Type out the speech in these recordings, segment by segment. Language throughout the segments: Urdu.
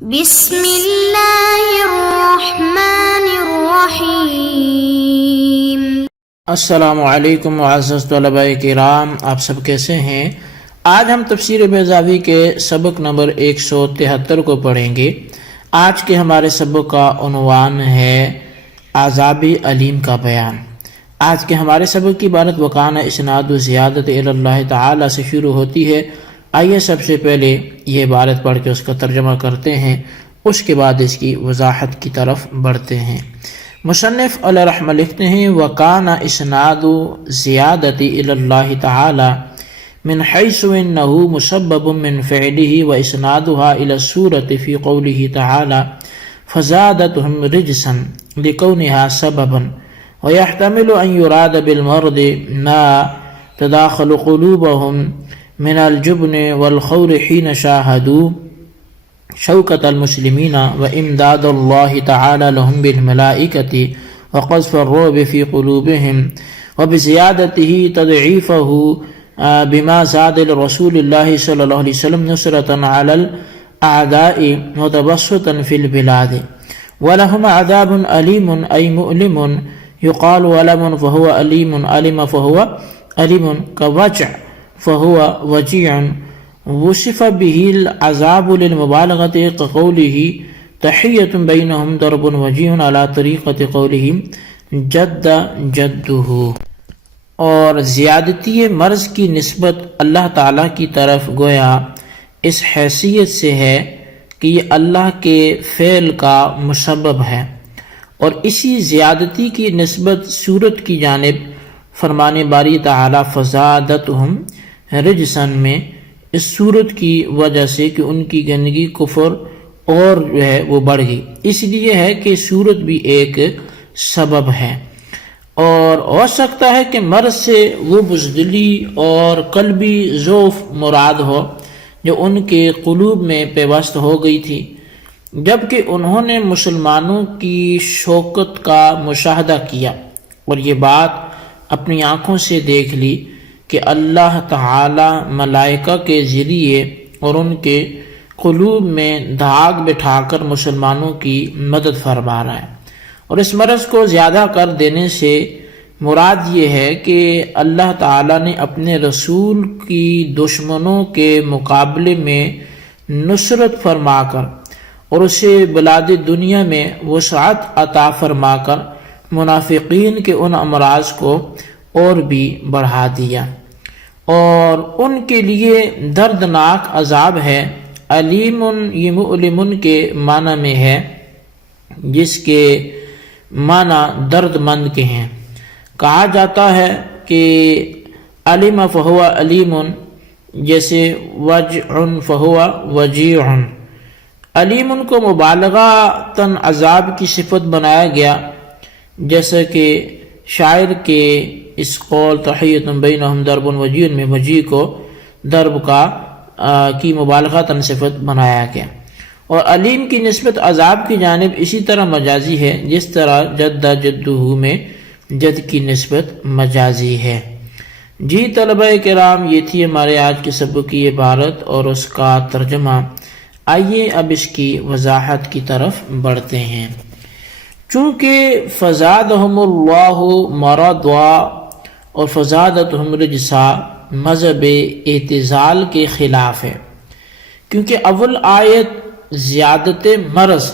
بسم اللہ الرحمن الرحیم۔ السلام علیکم معزز طلباء کرام، آپ سب کیسے ہیں؟ آج ہم تفسیر بیضاوی کے سبق نمبر 173 کو پڑھیں گے۔ آج کے ہمارے سبق کا عنوان ہے عذاب علیم کا بیان۔ آج کے ہمارے سبق کی عبارت وکان اسناد زیادت الی اللہ تعالی سے شروع ہوتی ہے۔ آئیے سب سے پہلے یہ عبارت پڑھ کے اس کا ترجمہ کرتے ہیں، اس کے بعد اس کی وضاحت کی طرف بڑھتے ہیں۔ مصنف علیہ رحمہ لکھتے ہیں وَكَانَ إِسْنَادُ زِيَادَةِ إِلَى اللَّهِ تَعَالَى مِنْ حَيْثُ إِنَّهُ مُسَبَّبٌ مِنْ فِعْلِهِ وَإِسْنَادُهَا إِلَى السُّورَةِ فِي قَوْلِهِ تَعَالَى فَزَادَتْهُمْ رِجْسًا لِكَوْنِهَا سَبَبًا وَيَحْتَمِلُ أَنْ يُرَادَ بِالْمَرْضِ مَا تَدَاخَلُ قُلُوبَهُمْ من الجبن والخور حين شاهدوا شوكة المسلمين وإمداد الله تعالى لهم بالملائكة وقذف الرعب في قلوبهم وبزيادته تضعيفه بما زاد لرسول الله صلى الله عليه وسلم نصرة على الأعداء وتبسطا في البلاد ولهم عذاب أليم أي مؤلم يقال ولم فهو أليم ألم فهو أليم كوجع فهو وجيع وصف به العذاب للمبالغة كقوله تحية بينهم ضرب وجيع على طريقة قوله جد جده۔ اور زیادتی مرض کی نسبت اللہ تعالیٰ کی طرف گویا اس حیثیت سے ہے کہ یہ اللہ کے فعل کا مسبب ہے، اور اسی زیادتی کی نسبت صورت کی جانب فرمانے باری تعالیٰ فزادتہم رجسن میں اس صورت کی وجہ سے کہ ان کی گندگی کفر اور جو ہے وہ بڑھ گئی، اس لیے ہے کہ صورت بھی ایک سبب ہے۔ اور ہو سکتا ہے کہ مرض سے وہ بزدلی اور قلبی ضعف مراد ہو جو ان کے قلوب میں پیوست ہو گئی تھی، جبکہ انہوں نے مسلمانوں کی شوکت کا مشاہدہ کیا اور یہ بات اپنی آنکھوں سے دیکھ لی کہ اللہ تعالی ملائکہ کے ذریعے اور ان کے قلوب میں دھاگ بٹھا کر مسلمانوں کی مدد فرما رہا ہے۔ اور اس مرض کو زیادہ کر دینے سے مراد یہ ہے کہ اللہ تعالی نے اپنے رسول کی دشمنوں کے مقابلے میں نصرت فرما کر اور اسے بلاد دنیا میں وسعت عطا فرما کر منافقین کے ان امراض کو اور بھی بڑھا دیا، اور ان کے لیے دردناک عذاب ہے۔ علیم یہ مؤلم کے معنی میں ہے، جس کے معنی درد مند کے ہیں۔ کہا جاتا ہے کہ علم فہو علیم، جیسے وجع فہو وجیع۔ علیم کو مبالغتاً عذاب کی صفت بنایا گیا، جیسا کہ شاعر کے اس قول تحیۃ بینہم ضرب وجیع میں وجیع کو ضرب کی مبالغتاً صفت بنایا گیا، اور علیم کی نسبت عذاب کی جانب اسی طرح مجازی ہے جس طرح جد جدہ میں جد کی نسبت مجازی ہے۔ جی طلبہ کرام، یہ تھی ہمارے آج کے سبق کی عبارت اور اس کا ترجمہ۔ آئیے اب اس کی وضاحت کی طرف بڑھتے ہیں۔ چونکہ فزادہم اللہ مرضا اور فزادتہم رجسا مذہب اعتزال کے خلاف ہے، کیونکہ اول آیت زیادت مرض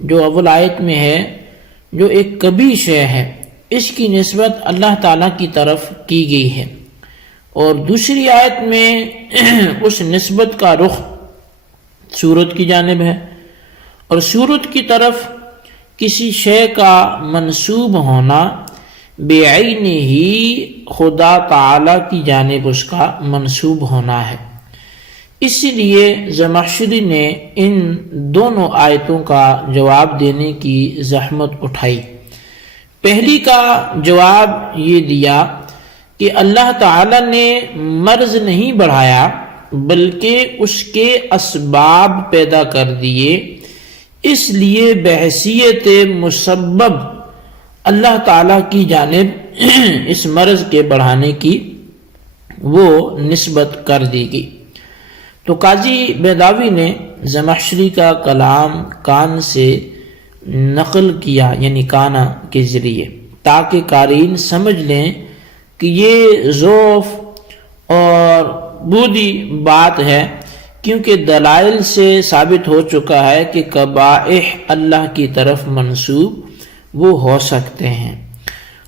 جو اول آیت میں ہے، جو ایک کبھی شے ہے، اس کی نسبت اللہ تعالیٰ کی طرف کی گئی ہے، اور دوسری آیت میں اس نسبت کا رخ صورت کی جانب ہے، اور صورت کی طرف کسی شے کا منسوب ہونا بعینہ ہی خدا تعالی کی جانب اس کا منسوب ہونا ہے۔ اس لیے زمخشری نے ان دونوں آیتوں کا جواب دینے کی زحمت اٹھائی۔ پہلی کا جواب یہ دیا کہ اللہ تعالی نے مرض نہیں بڑھایا بلکہ اس کے اسباب پیدا کر دیے، اس لیے بحیثیت مسبب اللہ تعالیٰ کی جانب اس مرض کے بڑھانے کی وہ نسبت کر دی گئی۔ تو تو قاضی بیضاوی نے زمخشری کا کلام کان سے نقل کیا، یعنی کانا کے ذریعے، تاکہ قارئین سمجھ لیں کہ یہ ضعف اور بودی بات ہے، کیونکہ دلائل سے ثابت ہو چکا ہے کہ قبائح اللہ کی طرف منسوب وہ ہو سکتے ہیں۔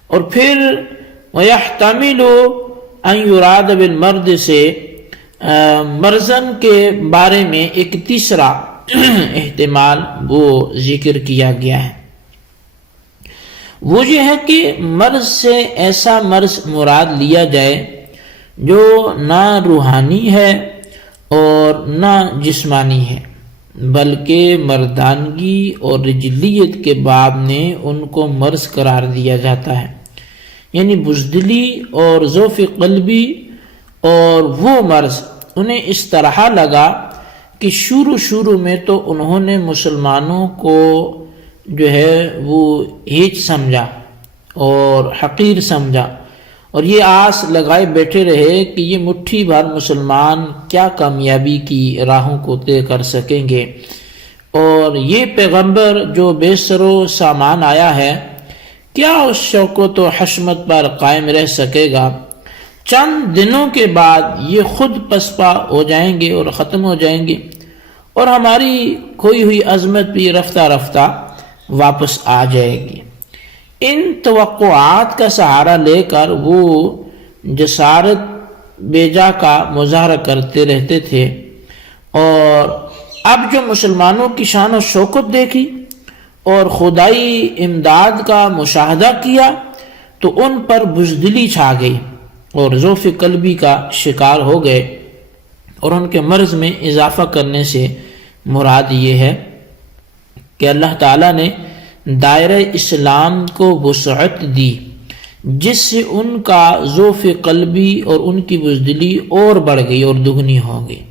اور پھر وَيَحْتَمِلُ أَن يُرَادَ بِالْمَرْضِ سے مرزن کے بارے میں ایک تیسرا احتمال وہ ذکر کیا گیا ہے، وہ یہ ہے کہ مرض سے ایسا مرض مراد لیا جائے جو نہ روحانی ہے اور نہ جسمانی ہے، بلکہ مردانگی اور رجلیت کے باب نے ان کو مرض قرار دیا جاتا ہے، یعنی بزدلی اور ضعف قلبی اور وہ مرض انہیں اس طرح لگا کہ شروع میں تو انہوں نے مسلمانوں کو جو ہے وہ ہیچ سمجھا اور حقیر سمجھا، اور یہ آس لگائے بیٹھے رہے کہ یہ مٹھی بھر مسلمان کیا کامیابی کی راہوں کو طے کر سکیں گے، اور یہ پیغمبر جو بے سر و سامان آیا ہے کیا اس شوکت و حشمت پر قائم رہ سکے گا؟ چند دنوں کے بعد یہ خود پسپا ہو جائیں گے اور ختم ہو جائیں گے، اور ہماری کھوئی ہوئی عظمت بھی رفتہ رفتہ واپس آ جائے گی۔ ان توقعات کا سہارا لے کر وہ جسارت بیجا کا مظاہرہ کرتے رہتے تھے، اور اب جو مسلمانوں کی شان و شوکت دیکھی اور خدائی امداد کا مشاہدہ کیا تو ان پر بزدلی چھا گئی اور ضعف قلبی کا شکار ہو گئے، اور ان کے مرض میں اضافہ کرنے سے مراد یہ ہے کہ اللہ تعالیٰ نے دائرہ اسلام کو وسعت دی، جس سے ان کا ضعف قلبی اور ان کی بزدلی اور بڑھ گئی اور دگنی ہو گئی۔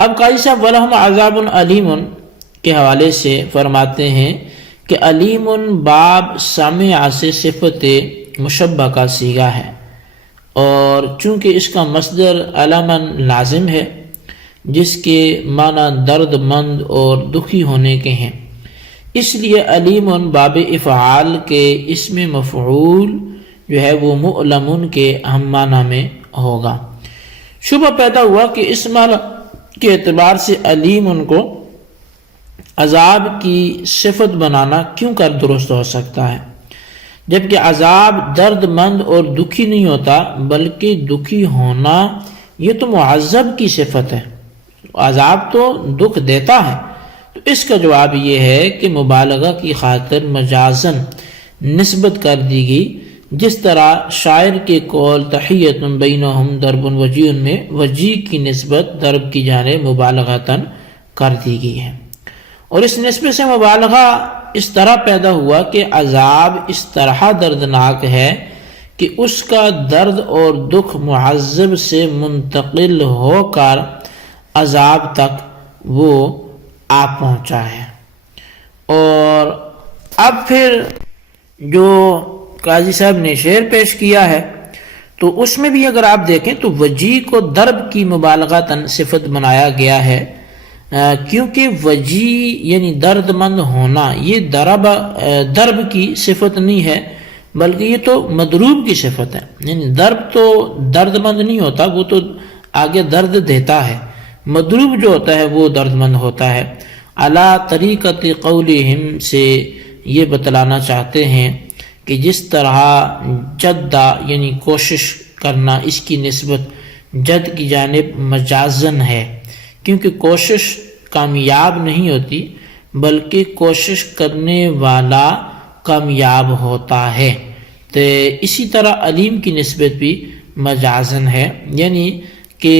اب قاضی صاحب وَلَهُمْ عَذَابٌ عَلِيمٌ کے حوالے سے فرماتے ہیں کہ علیم باب سامع سے صفت مشبہ کا صیغہ ہے، اور چونکہ اس کا مصدر علماً لازم ہے جس کے معنی درد مند اور دکھی ہونے کے ہیں، اس لیے علیم باب افعال کے اسم مفعول جو ہے وہ مؤلم کے ہم معنی میں ہوگا۔ شبہ پیدا ہوا کہ اس معنی کے اعتبار سے علیم ان کو عذاب کی صفت بنانا کیوں کر درست ہو سکتا ہے، جبکہ عذاب درد مند اور دکھی نہیں ہوتا، بلکہ دکھی ہونا یہ تو معذب کی صفت ہے، عذاب تو دکھ دیتا ہے۔ تو اس کا جواب یہ ہے کہ مبالغہ کی خاطر مجازن نسبت کر دی گئی، جس طرح شاعر کے قول تحیۃ بینہم ضرب وجیع میں وجیع کی نسبت ضرب کی جانب مبالغتاً کر دی گئی ہے، اور اس نسبت سے مبالغہ اس طرح پیدا ہوا کہ عذاب اس طرح دردناک ہے کہ اس کا درد اور دکھ معذب سے منتقل ہو کر عذاب تک وہ آ پہنچا ہے۔ اور اب پھر جو قاضی صاحب نے شعر پیش کیا ہے تو اس میں بھی اگر آپ دیکھیں تو وجیع کو ضرب کی مبالغتاً صفت بنایا گیا ہے، کیونکہ وجیع یعنی درد مند ہونا یہ ضرب کی صفت نہیں ہے، بلکہ یہ تو مضروب کی صفت ہے، یعنی ضرب تو درد مند نہیں ہوتا، وہ تو آگے درد دیتا ہے، مضروب جو ہوتا ہے وہ درد مند ہوتا ہے۔ علی طریقت قولہم سے یہ بتلانا چاہتے ہیں کہ جس طرح جدہ یعنی کوشش کرنا اس کی نسبت جد کی جانب مجازن ہے، کیونکہ کوشش کامیاب نہیں ہوتی بلکہ کوشش کرنے والا کامیاب ہوتا ہے، تو اسی طرح علیم کی نسبت بھی مجازن ہے، یعنی کہ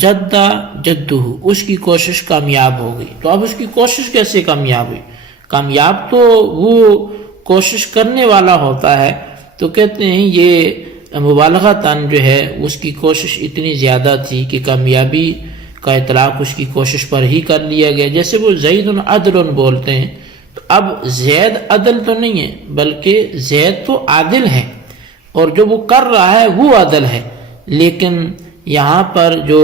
جدہ جدہ اس کی کوشش کامیاب ہو گئی۔ تو اب اس کی کوشش کیسے کامیاب ہوئی؟ کامیاب تو وہ کوشش کرنے والا ہوتا ہے، تو کہتے ہیں یہ مبالغتاً جو ہے اس کی کوشش اتنی زیادہ تھی کہ کامیابی کا اطلاق اس کی کوشش پر ہی کر لیا گیا، جیسے وہ زید عدل بولتے ہیں، تو اب زید عدل تو نہیں ہے بلکہ زید تو عادل ہے، اور جو وہ کر رہا ہے وہ عدل ہے، لیکن یہاں پر جو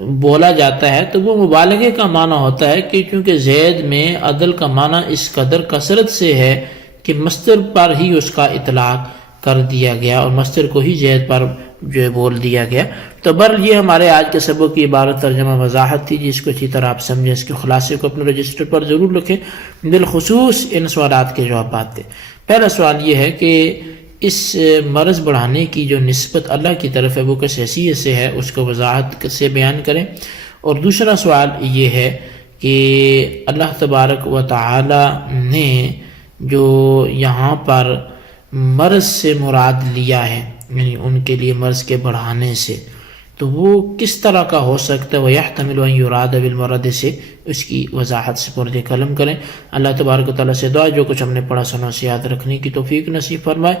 بولا جاتا ہے تو وہ مبالغے کا معنی ہوتا ہے کہ چونکہ زید میں عدل کا معنی اس قدر کثرت سے ہے کہ مصدر پر ہی اس کا اطلاق کر دیا گیا اور مصدر کو ہی زید پر جو ہے بول دیا گیا۔ تو بہرحال یہ ہمارے آج کے سبق کی عبارت ترجمہ وضاحت تھی، جس کو اچھی طرح آپ سمجھیں، اس کے خلاصے کو اپنے رجسٹر پر ضرور لکھیں۔ بالخصوص ان سوالات کے جوابات دیں۔ پہلا سوال یہ ہے کہ اس مرض بڑھانے کی جو نسبت اللہ کی طرف ہے وہ کس حیثیت سے ہے، اس کو وضاحت سے بیان کریں۔ اور دوسرا سوال یہ ہے کہ اللہ تبارک و تعالی نے جو یہاں پر مرض سے مراد لیا ہے، یعنی ان کے لیے مرض کے بڑھانے سے، تو وہ کس طرح کا ہو سکتا ہے؟ وَيَحْتَمِلُ أَن يُرَادَ بِالْمَرَضِ سے اس کی وضاحت سے پردے قلم کریں۔ اللہ تبارک و تعالیٰ سے دعا جو کچھ ہم نے پڑھا سنا سے یاد رکھنے کی توفیق نصیب فرمائے،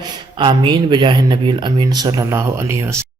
آمین بجاہ النبی الامین صلی اللہ علیہ وسلم۔